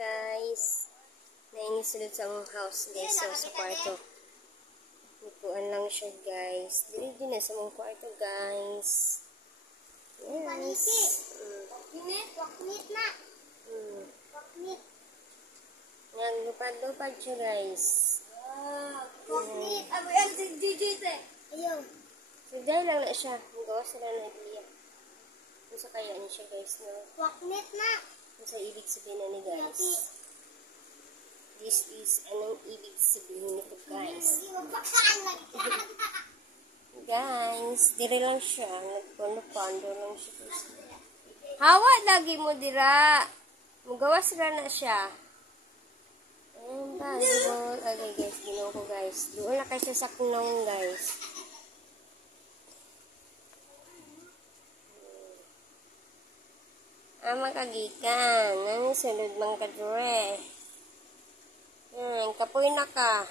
guys. Nainisulod sa among house guys. So sa kwarto. Ikuan lang siya guys. Dili din na sa among kwarto guys. Yes. Waknit na. Waknit. Nga lupad-lupad siya guys. Waknit. Aboy ang digit eh. Ayaw. So dahil lang na siya. Magawa sila na idea. Kung sa kaya niya siya guys. No? Waknit na. Kung sa ibig sabihin na ni guys. This is anong ibig sabihin nito guys. Guys, dire lang siya. Nagpando lang siya guys. Hawa lagi mo dira. Magawas ra na siya. Ayan ba? Okay guys, ginawa ko guys. Doon na kayo sa kunong guys. Makagikan. Ang sunod mang kadure. Kapoy na ka.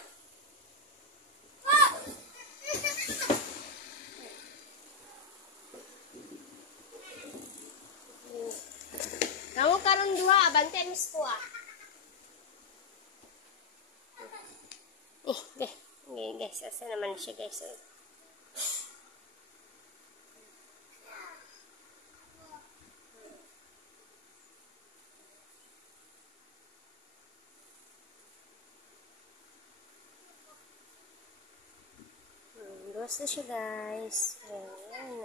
Kamu karon duha, bantay mis ko ah. Guys, asa naman siya guys. Gawas na siya guys. Ayan.